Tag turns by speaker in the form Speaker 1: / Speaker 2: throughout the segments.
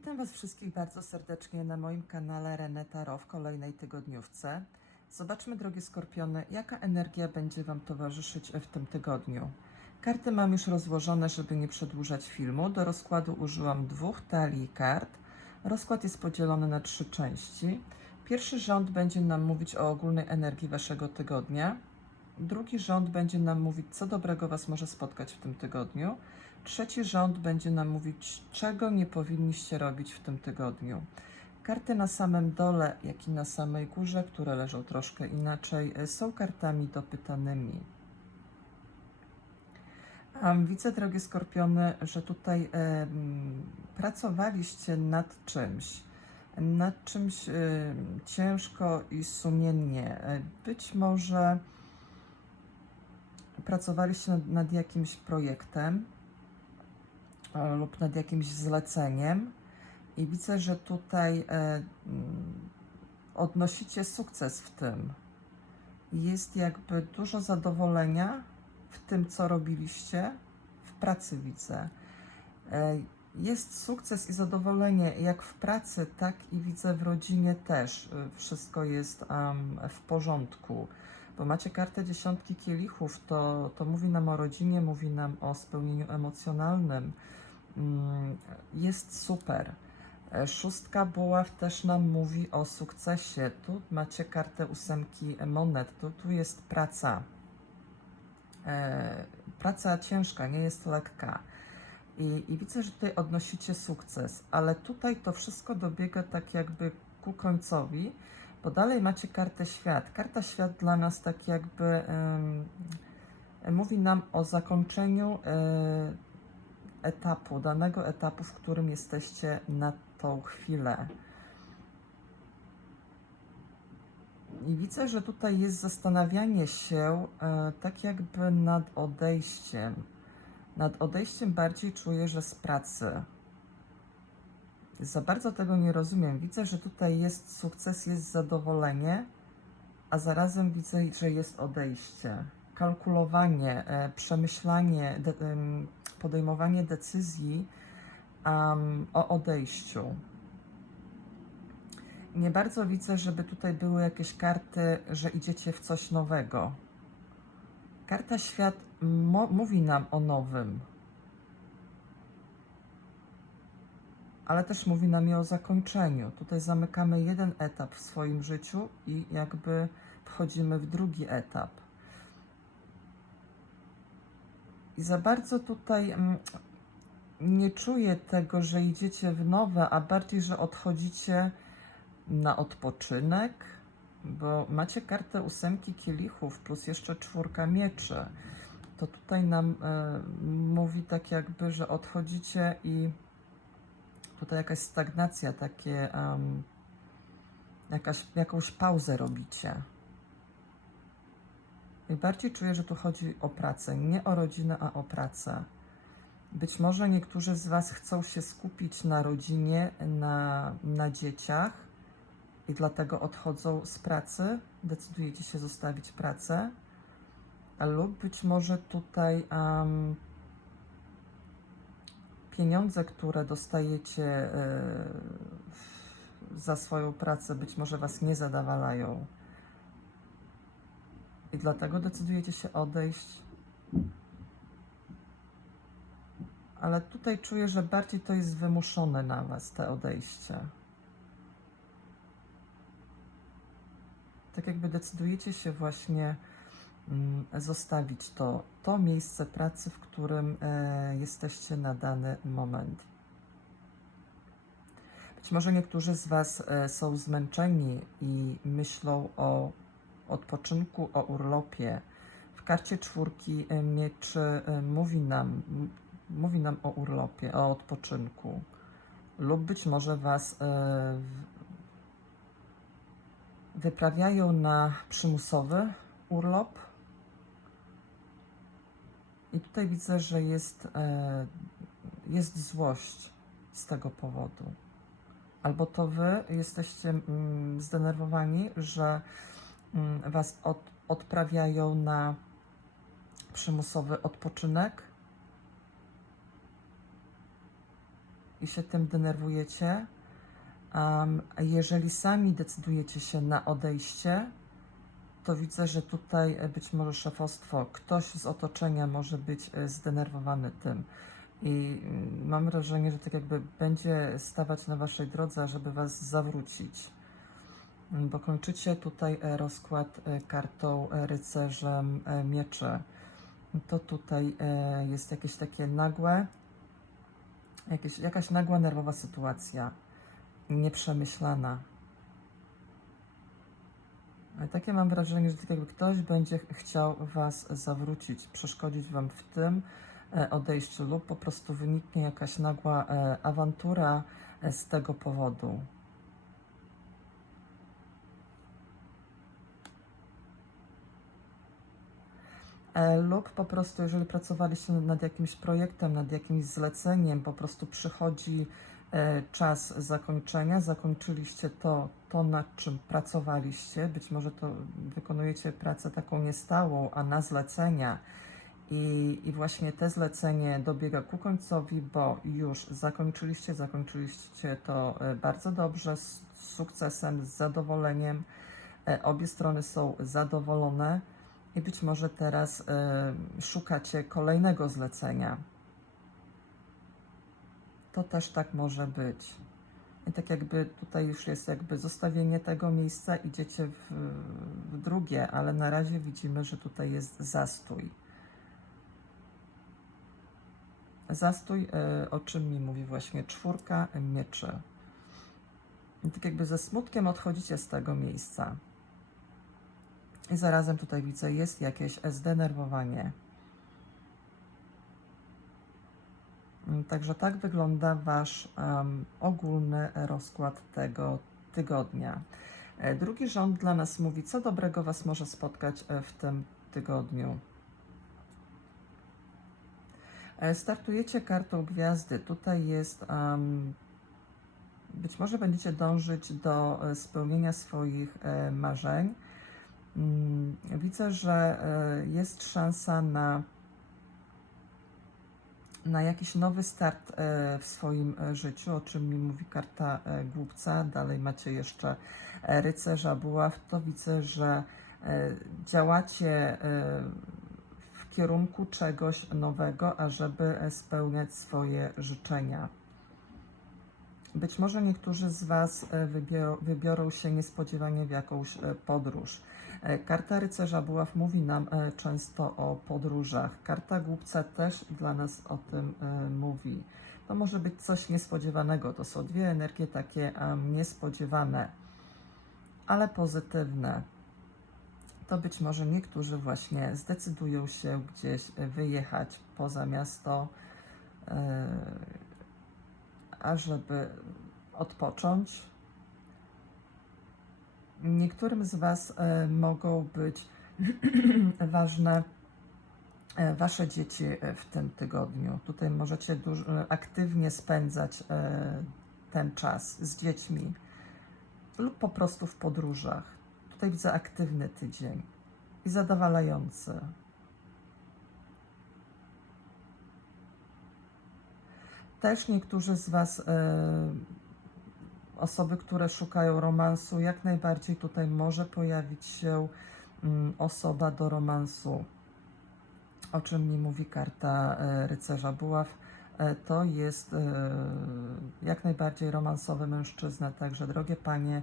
Speaker 1: Witam Was wszystkich bardzo serdecznie na moim kanale Reneta Ro w kolejnej tygodniówce. Zobaczmy, drogie skorpiony, jaka energia będzie Wam towarzyszyć w tym tygodniu. Karty mam już rozłożone, żeby nie przedłużać filmu. Do rozkładu użyłam dwóch talii kart. Rozkład jest podzielony na trzy części. Pierwszy rząd będzie nam mówić o ogólnej energii Waszego tygodnia. Drugi rząd będzie nam mówić, co dobrego Was może spotkać w tym tygodniu. Trzeci rząd będzie nam mówić, czego nie powinniście robić w tym tygodniu. Karty na samym dole, jak i na samej górze, które leżą troszkę inaczej, są kartami dopytanymi. Widzę, drogie skorpiony, że tutaj em, pracowaliście nad czymś. Nad czymś em, ciężko i sumiennie. E, Być może pracowaliście nad, nad jakimś projektem e, lub nad jakimś zleceniem i widzę, że tutaj e, mm, odnosicie sukces w tym. Jest jakby dużo zadowolenia w tym, co robiliście, w pracy widzę. E, Jest sukces i zadowolenie jak w pracy, tak i widzę w rodzinie też. E, Wszystko jest w porządku. Bo macie kartę dziesiątki kielichów, to, to mówi nam o rodzinie, mówi nam o spełnieniu emocjonalnym. Mm, Jest super. E, Szóstka buław też nam mówi o sukcesie. Tu macie kartę ósemki monet. Tu, tu jest praca. E, praca ciężka, nie jest lekka. I, I widzę, że tutaj odnosicie sukces, ale tutaj to wszystko dobiega tak jakby ku końcowi, bo dalej macie kartę świat. Karta świat dla nas tak jakby mówi nam o zakończeniu e, etapu, danego etapu, w którym jesteście na tą chwilę. I widzę, że tutaj jest zastanawianie się e, tak jakby nad odejściem. Nad odejściem bardziej czuję, że z pracy. Za bardzo tego nie rozumiem. Widzę, że tutaj jest sukces, jest zadowolenie, a zarazem widzę, że jest odejście. Kalkulowanie, e, przemyślanie, podejmowanie decyzji em, o odejściu. Nie bardzo widzę, żeby tutaj były jakieś karty, że idziecie w coś nowego. Karta świat mówi nam o nowym, ale też mówi nam i o zakończeniu. Tutaj zamykamy jeden etap w swoim życiu i jakby wchodzimy w drugi etap. I za bardzo tutaj mm, nie czuję tego, że idziecie w nowe, a bardziej, że odchodzicie na odpoczynek, bo macie kartę ósemki kielichów plus jeszcze czwórka mieczy. To tutaj nam e, mówi tak jakby, że odchodzicie i tutaj jakaś stagnacja, takie jakaś, jakąś pauzę robicie. I bardziej czuję, że tu chodzi o pracę, nie o rodzinę, a o pracę. Być może niektórzy z Was chcą się skupić na rodzinie, na, na dzieciach i dlatego odchodzą z pracy, decydujecie się zostawić pracę, lub być może tutaj em, pieniądze, które dostajecie w- za swoją pracę, być może Was nie zadowalają. I dlatego decydujecie się odejść. Ale tutaj czuję, że bardziej to jest wymuszone na Was, te odejście. Tak jakby decydujecie się właśnie mm, zostawić to, to miejsce pracy, w którym e, jesteście na dany moment. Być może niektórzy z Was e, są zmęczeni i myślą o odpoczynku, o urlopie. W karcie czwórki e, mieczy e, mówi nam, mówi nam o urlopie, o odpoczynku. Lub być może Was e, wyprawiają na przymusowy urlop. I tutaj widzę, że jest, jest złość z tego powodu. Albo to wy jesteście mm, zdenerwowani, że was od, odprawiają na przymusowy odpoczynek. i się tym denerwujecie. Jeżeli sami decydujecie się na odejście, to widzę, że tutaj e, być może szefostwo, ktoś z otoczenia może być e, zdenerwowany tym. I mm, mam wrażenie, że tak jakby będzie stawać na waszej drodze, żeby was zawrócić. Bo kończycie tutaj e, rozkład e, kartą e, rycerzem mieczy. To tutaj jest jakieś takie nagłe, jakieś, jakaś nagła nerwowa sytuacja, nieprzemyślana. Takie mam wrażenie, że tak jakby ktoś będzie ch- chciał Was zawrócić, przeszkodzić Wam w tym odejściu, lub po prostu wyniknie jakaś nagła awantura z tego powodu. Lub po prostu, jeżeli pracowaliście nad jakimś projektem, nad jakimś zleceniem, po prostu przychodzi e, czas zakończenia, zakończyliście to, to, nad czym pracowaliście. Być może to wykonujecie pracę taką niestałą, a na zlecenia. I, I właśnie te zlecenie dobiega ku końcowi, bo już zakończyliście, zakończyliście to e, bardzo dobrze, z sukcesem, z zadowoleniem. E, Obie strony są zadowolone i być może teraz e, szukacie kolejnego zlecenia. To też tak może być. I tak jakby tutaj już jest jakby zostawienie tego miejsca, idziecie w, w drugie, ale na razie widzimy, że tutaj jest zastój. Zastój, e, o czym mi mówi właśnie czwórka mieczy. I tak jakby ze smutkiem odchodzicie z tego miejsca. I zarazem tutaj widzę, jest jakieś zdenerwowanie. Mm, Także tak wygląda Wasz em, ogólny rozkład tego tygodnia. E, Drugi rząd dla nas mówi, co dobrego Was może spotkać e, w tym tygodniu. E, Startujecie kartą gwiazdy. Tutaj jest. em, być może będziecie dążyć do spełnienia swoich marzeń. Mm, Widzę, że e, jest szansa na, na jakiś nowy start e, w swoim e, życiu, o czym mi mówi karta głupca. Dalej macie jeszcze rycerza buław. To widzę, że działacie w kierunku czegoś nowego, ażeby spełniać swoje życzenia. Być może niektórzy z Was wybiorą, wybiorą się niespodziewanie w jakąś podróż. E, Karta rycerza buław mówi nam e, często o podróżach. Karta głupca też dla nas o tym e, mówi. To może być coś niespodziewanego. To są dwie energie takie niespodziewane, ale pozytywne. To być może niektórzy właśnie zdecydują się gdzieś wyjechać poza miasto, ażeby odpocząć. Niektórym z Was e, mogą być ważne e, Wasze dzieci e, w tym tygodniu. Tutaj możecie aktywnie spędzać ten czas z dziećmi lub po prostu w podróżach. Tutaj widzę aktywny tydzień i zadowalający. Też niektórzy z Was, osoby, które szukają romansu, jak najbardziej tutaj może pojawić się mm, osoba do romansu. O czym mi mówi karta e, rycerza buław. E, to jest e, jak najbardziej romansowy mężczyzna. Także, drogie panie,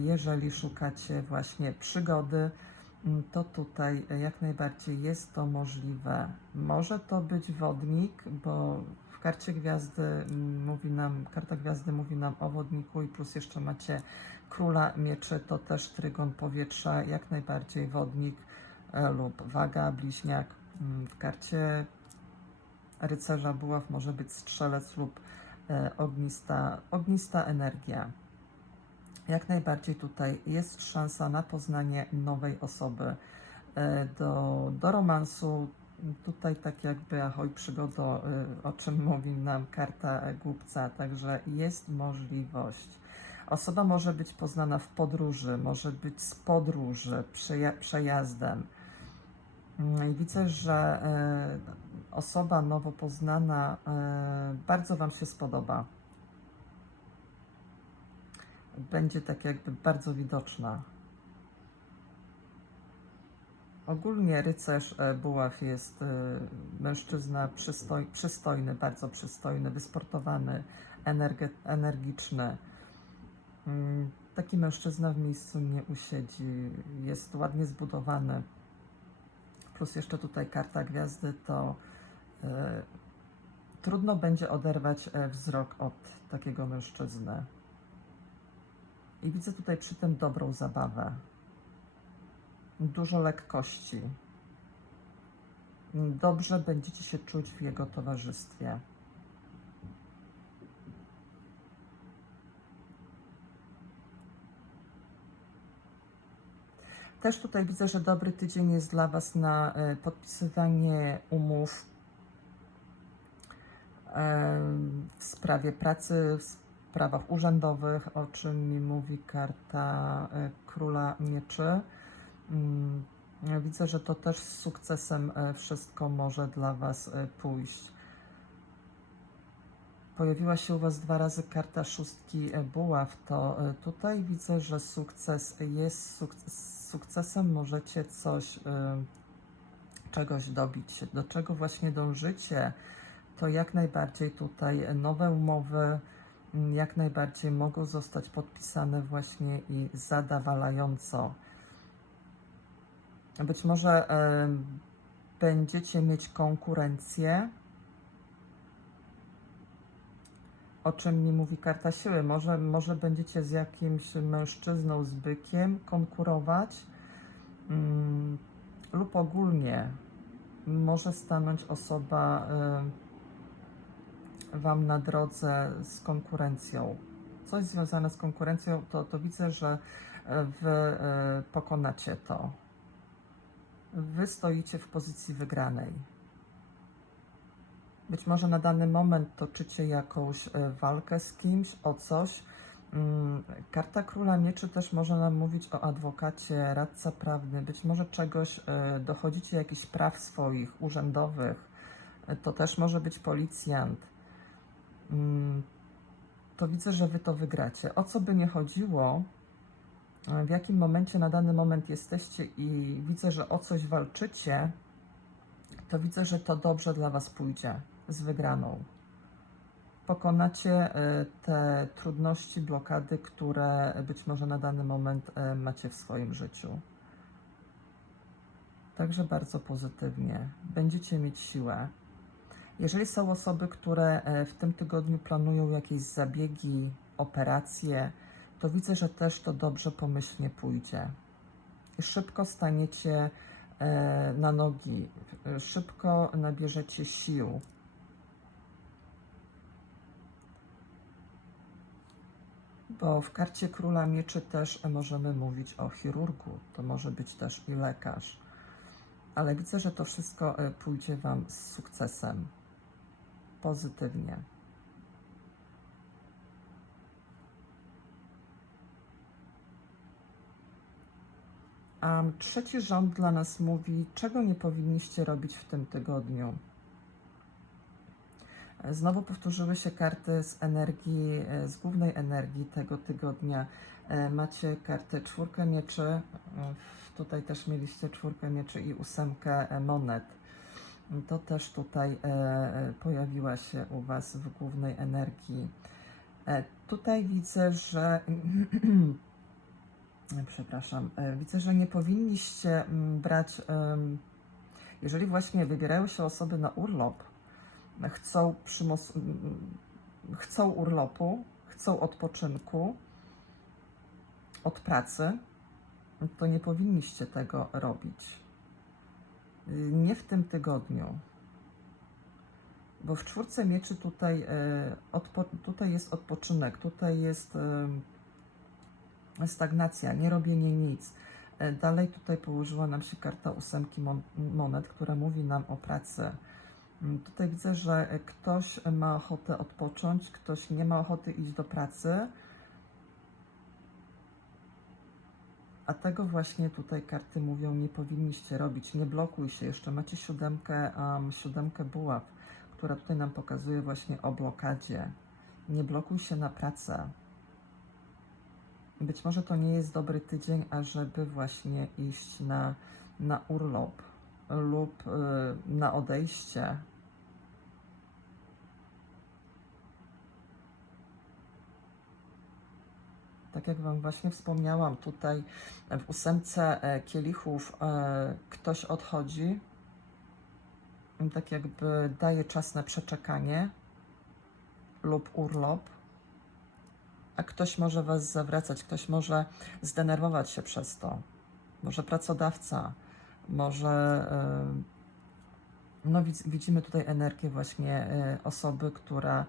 Speaker 1: jeżeli szukacie właśnie przygody, mm, to tutaj jak najbardziej jest to możliwe. Może to być wodnik, bo w karcie gwiazdy mm, mówi nam, karta gwiazdy mówi nam o wodniku i plus jeszcze macie króla mieczy, to też trygon powietrza, jak najbardziej wodnik e, lub waga, bliźniak. Mm, W karcie rycerza buław może być strzelec lub e, ognista, ognista energia. Jak najbardziej tutaj jest szansa na poznanie nowej osoby e, do, do romansu. Tutaj tak jakby ahoj przygodo, e, o czym mówi nam karta głupca, także jest możliwość. Osoba może być poznana w podróży, może być z podróży, przeja- przejazdem. Mm, I widzę, że osoba nowo poznana e, bardzo Wam się spodoba. Będzie tak jakby bardzo widoczna. Ogólnie rycerz e, buław jest e, mężczyzna przystoj, przystojny, bardzo przystojny, wysportowany, energe, energiczny. Mm, Taki mężczyzna w miejscu nie usiedzi, jest ładnie zbudowany. Plus jeszcze tutaj karta gwiazdy, to e, trudno będzie oderwać wzrok od takiego mężczyzny. I widzę tutaj przy tym dobrą zabawę. Dużo lekkości. Dobrze będziecie się czuć w jego towarzystwie. Też tutaj widzę, że dobry tydzień jest dla Was na e, podpisywanie umów e, w sprawie pracy, w sprawach urzędowych, o czym mi mówi karta e, Króla Mieczy. Mm, Widzę, że to też z sukcesem e, wszystko może dla Was e, pójść. Pojawiła się u Was dwa razy karta szóstki e, buław, to tutaj widzę, że sukces jest sukces, sukcesem, możecie coś, czegoś dobić. Do czego właśnie dążycie, to jak najbardziej tutaj nowe umowy, mm, jak najbardziej mogą zostać podpisane właśnie i zadawalająco. Być może będziecie mieć konkurencję, o czym mi mówi karta siły. Może, może będziecie z jakimś mężczyzną, z bykiem konkurować, mm, lub ogólnie może stanąć osoba y, Wam na drodze z konkurencją. Coś związane z konkurencją, to, to widzę, że e, Wy y, pokonacie to. Wy stoicie w pozycji wygranej. Być może na dany moment toczycie jakąś e, walkę z kimś o coś. Mm, Karta Króla Mieczy też może nam mówić o adwokacie, radca prawny. Być może czegoś e, dochodzicie jakichś praw swoich, urzędowych. E, To też może być policjant. Mm, To widzę, że wy to wygracie. O co by nie chodziło, w jakim momencie na dany moment jesteście i widzę, że o coś walczycie, to widzę, że to dobrze dla Was pójdzie z wygraną. Pokonacie e, te trudności, blokady, które być może na dany moment e, macie w swoim życiu. Także bardzo pozytywnie. Będziecie mieć siłę. Jeżeli są osoby, które e, w tym tygodniu planują jakieś zabiegi, operacje, to widzę, że też to dobrze pomyślnie pójdzie. Szybko staniecie e, na nogi, szybko nabierzecie sił. Bo w karcie Króla Mieczy też możemy mówić o chirurgu, to może być też i lekarz. Ale widzę, że to wszystko e, pójdzie Wam z sukcesem, pozytywnie. Trzeci rząd dla nas mówi, czego nie powinniście robić w tym tygodniu. Znowu powtórzyły się karty z energii, z głównej energii tego tygodnia. Macie kartę czwórkę mieczy, tutaj też mieliście czwórkę mieczy i ósemkę monet. To też tutaj e, pojawiła się u Was w głównej energii. E, Tutaj widzę, że przepraszam, e, widzę, że nie powinniście mm, brać, jeżeli właśnie wybierają się osoby na urlop, chcą, przymus, chcą urlopu, chcą odpoczynku od pracy, to nie powinniście tego robić. Y, Nie w tym tygodniu. Bo w czwórce mieczy tutaj, e, tutaj jest odpoczynek, tutaj jest e, stagnacja, nie robienie nic. E, Dalej tutaj położyła nam się karta ósemki mon- monet, która mówi nam o pracy. Mm, Tutaj widzę, że ktoś ma ochotę odpocząć, ktoś nie ma ochoty iść do pracy, A tego właśnie tutaj karty mówią, nie powinniście robić. Nie blokuj się jeszcze. Macie siódemkę, um, siódemkę buław, która tutaj nam pokazuje właśnie o blokadzie. Nie blokuj się na pracę. Być może to nie jest dobry tydzień, ażeby właśnie iść na, na urlop lub y, na odejście. Tak jak Wam właśnie wspomniałam, tutaj w ósemce e, kielichów e, ktoś odchodzi, tak jakby daje czas na przeczekanie lub urlop, a ktoś może Was zawracać, ktoś może zdenerwować się przez to. Może pracodawca, może. e, No, widz- widzimy tutaj energię właśnie e, osoby, która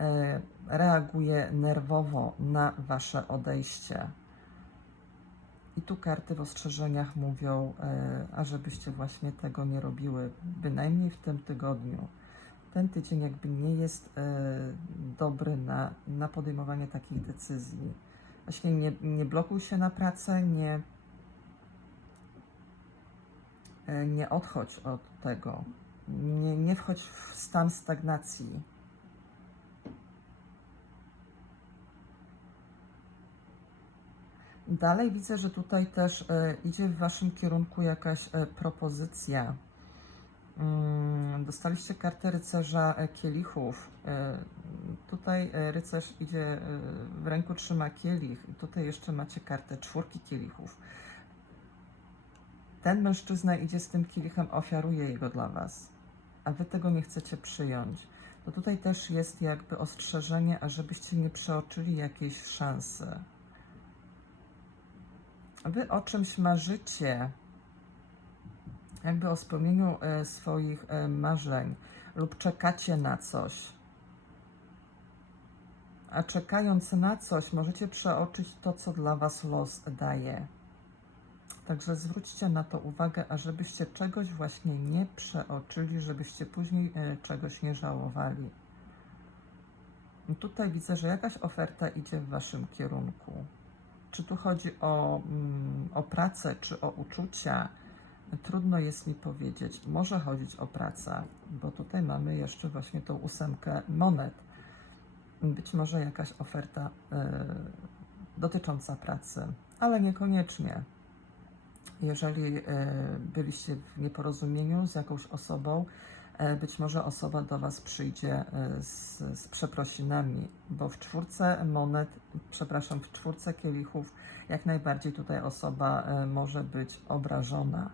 Speaker 1: e, reaguje nerwowo na Wasze odejście. I tu karty w ostrzeżeniach mówią, ażebyście właśnie tego nie robiły, bynajmniej w tym tygodniu. Ten tydzień jakby nie jest e, dobry na, na podejmowanie takiej decyzji. Właśnie nie, nie blokuj się na pracę, nie, e, nie odchodź od tego. Nie, nie wchodź w stan stagnacji. Dalej widzę, że tutaj też e, idzie w Waszym kierunku jakaś propozycja. Mm, Dostaliście kartę rycerza e, kielichów. E, Tutaj e, rycerz idzie, w ręku trzyma kielich, i tutaj jeszcze macie kartę czwórki kielichów. Ten mężczyzna idzie z tym kielichem, ofiaruje jego dla Was, a Wy tego nie chcecie przyjąć. To tutaj też jest jakby ostrzeżenie, ażebyście nie przeoczyli jakiejś szansy. Wy o czymś marzycie, jakby o spełnieniu e, swoich e, marzeń, lub czekacie na coś. A czekając na coś, możecie przeoczyć to, co dla Was los daje. Także zwróćcie na to uwagę, ażebyście czegoś właśnie nie przeoczyli, żebyście później e, czegoś nie żałowali. Tutaj widzę, że jakaś oferta idzie w Waszym kierunku. Czy tu chodzi o, mm, o pracę, czy o uczucia? Trudno jest mi powiedzieć. Może chodzić o pracę, bo tutaj mamy jeszcze właśnie tą ósemkę monet. Być może jakaś oferta e, dotycząca pracy, ale niekoniecznie. Jeżeli e, byliście w nieporozumieniu z jakąś osobą, e, być może osoba do Was przyjdzie z, z przeprosinami, bo w czwórce monet, przepraszam, w czwórce kielichów, jak najbardziej tutaj osoba może być obrażona.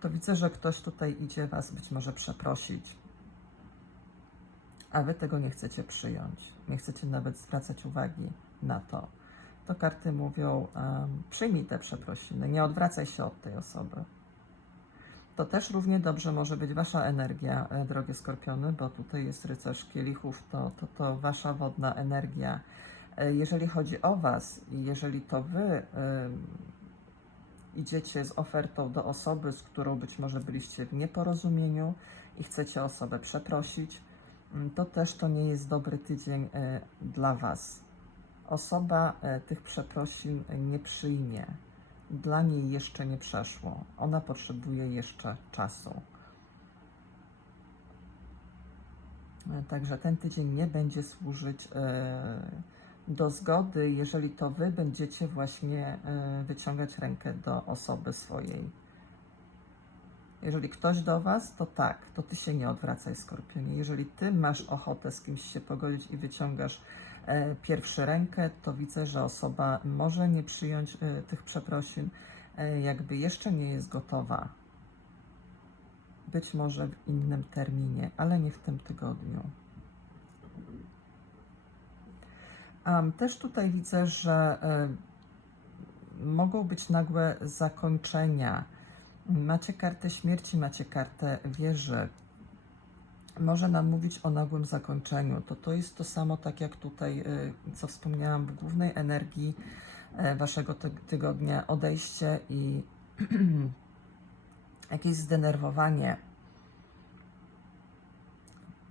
Speaker 1: To widzę, że ktoś tutaj idzie Was być może przeprosić, a Wy tego nie chcecie przyjąć. Nie chcecie nawet zwracać uwagi na to. To karty mówią: em, przyjmij te przeprosiny, nie odwracaj się od tej osoby. To też równie dobrze może być Wasza energia, e, drogie skorpiony, bo tutaj jest rycerz kielichów, to, to, to Wasza wodna energia. E, Jeżeli chodzi o Was i jeżeli to Wy em, idziecie z ofertą do osoby, z którą być może byliście w nieporozumieniu i chcecie osobę przeprosić, mm, to też to nie jest dobry tydzień e, dla Was. Osoba e, tych przeprosin nie przyjmie. Dla niej jeszcze nie przeszło. Ona potrzebuje jeszcze czasu. E, Także ten tydzień nie będzie służyć do zgody, jeżeli to Wy będziecie właśnie e, wyciągać rękę do osoby swojej. Jeżeli ktoś do Was, to tak, to Ty się nie odwracaj, Skorpionie. Jeżeli Ty masz ochotę z kimś się pogodzić i wyciągasz e, pierwszy rękę, to widzę, że osoba może nie przyjąć e, tych przeprosin, jakby jeszcze nie jest gotowa. Być może w innym terminie, ale nie w tym tygodniu. Am, też tutaj widzę, że e, mogą być nagłe zakończenia. Macie kartę śmierci, macie kartę wieży. Może nam mówić o nagłym zakończeniu. To to jest to samo, tak jak tutaj, y, co wspomniałam, w głównej energii e, waszego ty- tygodnia odejście i jakieś zdenerwowanie.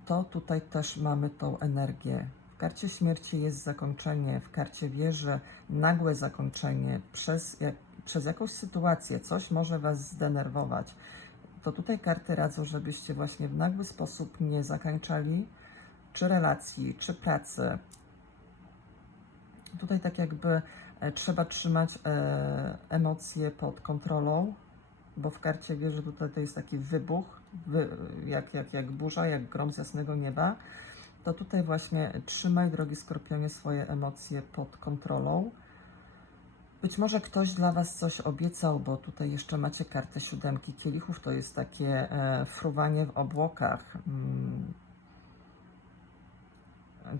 Speaker 1: To tutaj też mamy tą energię. W karcie śmierci jest zakończenie, w karcie wieży nagłe zakończenie przez, jak, przez jakąś sytuację coś może Was zdenerwować, to tutaj karty radzą, żebyście właśnie w nagły sposób nie zakańczali czy relacji, czy pracy. Tutaj tak jakby e, trzeba trzymać e, emocje pod kontrolą, bo w karcie wieży tutaj to jest taki wybuch, wy, jak, jak, jak burza, jak grom z jasnego nieba. To tutaj właśnie trzymaj, drogi skorpionie, swoje emocje pod kontrolą. Być może ktoś dla Was coś obiecał, bo tutaj jeszcze macie kartę siódemki kielichów, to jest takie e, fruwanie w obłokach. Mm.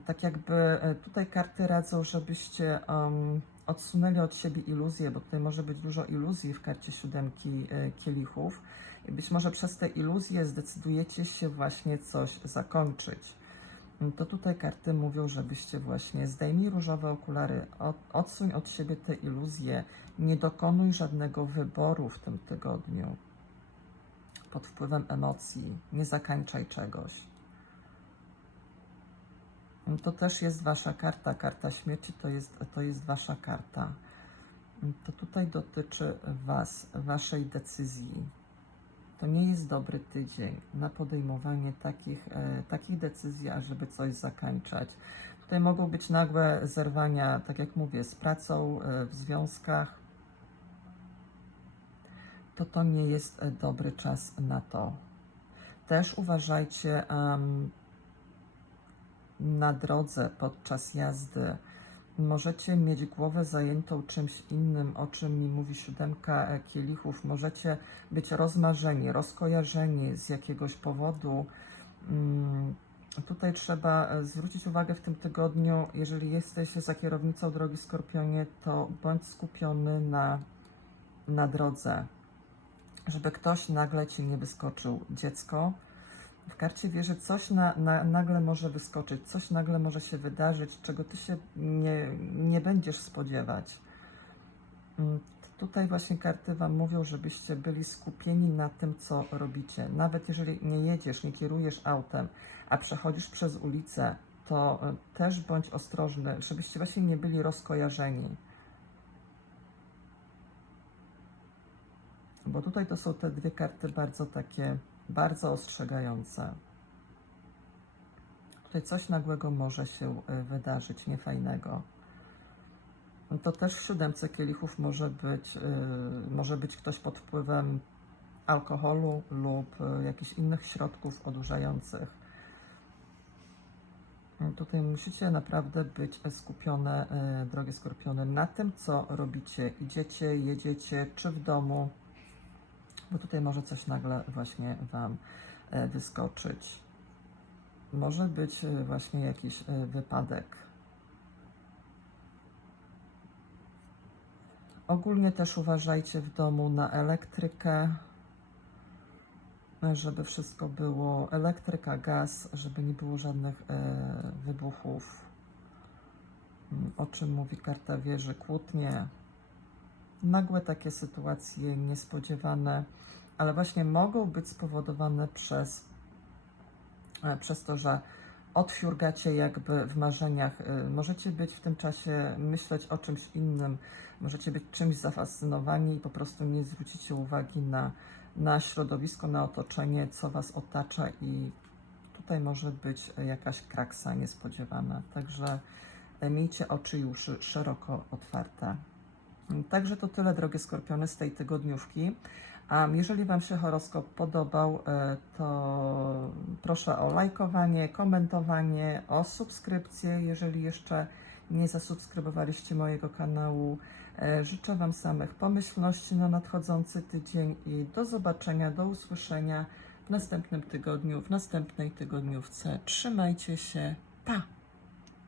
Speaker 1: Tak jakby e, tutaj karty radzą, żebyście um, odsunęli od siebie iluzje, bo tutaj może być dużo iluzji w karcie siódemki e, kielichów i być może przez te iluzje zdecydujecie się właśnie coś zakończyć to tutaj karty mówią, żebyście właśnie zdejmij różowe okulary, od, odsuń od siebie te iluzje, nie dokonuj żadnego wyboru w tym tygodniu pod wpływem emocji, nie zakańczaj czegoś. To też jest wasza karta, karta śmierci to jest, to jest wasza karta. To tutaj dotyczy was, waszej decyzji to nie jest dobry tydzień na podejmowanie takich, e, takich decyzji, ażeby coś zakańczać. Tutaj mogą być nagłe zerwania, tak jak mówię, z pracą e, w związkach. To to nie jest e, dobry czas na to. Też uważajcie um, na drodze podczas jazdy Możecie mieć głowę zajętą czymś innym, o czym mi mówi siódemka kielichów. Możecie być rozmarzeni, rozkojarzeni z jakiegoś powodu. Mm, tutaj trzeba e, zwrócić uwagę w tym tygodniu, jeżeli jesteś za kierownicą drogi Skorpionie, to bądź skupiony na, na drodze, żeby ktoś nagle ci nie wyskoczył. Dziecko, w karcie wie, że coś na, na, nagle może wyskoczyć, coś nagle może się wydarzyć, czego ty się nie, nie będziesz spodziewać. Mm, Tutaj właśnie karty Wam mówią, żebyście byli skupieni na tym, co robicie. Nawet jeżeli nie jedziesz, nie kierujesz autem, a przechodzisz przez ulicę, to e, też bądź ostrożny, żebyście właśnie nie byli rozkojarzeni. Bo tutaj to są te dwie karty bardzo takie bardzo ostrzegające. Tutaj coś nagłego może się y, wydarzyć, niefajnego. No to też w siódemce kielichów może być, yy, może być ktoś pod wpływem alkoholu lub y, jakichś innych środków odurzających. No tutaj musicie naprawdę być skupione, drogie skorpiony, na tym, co robicie. Idziecie, jedziecie, czy w domu, bo tutaj może coś nagle właśnie Wam e, wyskoczyć. Może być e, właśnie jakiś e, wypadek. Ogólnie też uważajcie w domu na elektrykę, żeby wszystko było elektryka, gaz, żeby nie było żadnych wybuchów. Mm, o czym mówi karta wieży? Kłótnie, nagłe takie sytuacje niespodziewane, ale właśnie mogą być spowodowane przez, e, przez to, że odfiurgacie jakby w marzeniach. E, możecie być w tym czasie myśleć o czymś innym, możecie być czymś zafascynowani i po prostu nie zwrócicie uwagi na, na środowisko, na otoczenie, co Was otacza i tutaj może być jakaś kraksa niespodziewana. Także e, miejcie oczy uszy szeroko otwarte. Także to tyle, drogie skorpiony, z tej tygodniówki. A jeżeli Wam się horoskop podobał, e, to proszę o lajkowanie, komentowanie, o subskrypcję, jeżeli jeszcze nie zasubskrybowaliście mojego kanału. E, życzę Wam samych pomyślności na nadchodzący tydzień i do zobaczenia, do usłyszenia w następnym tygodniu, w następnej tygodniówce. Trzymajcie się. Pa!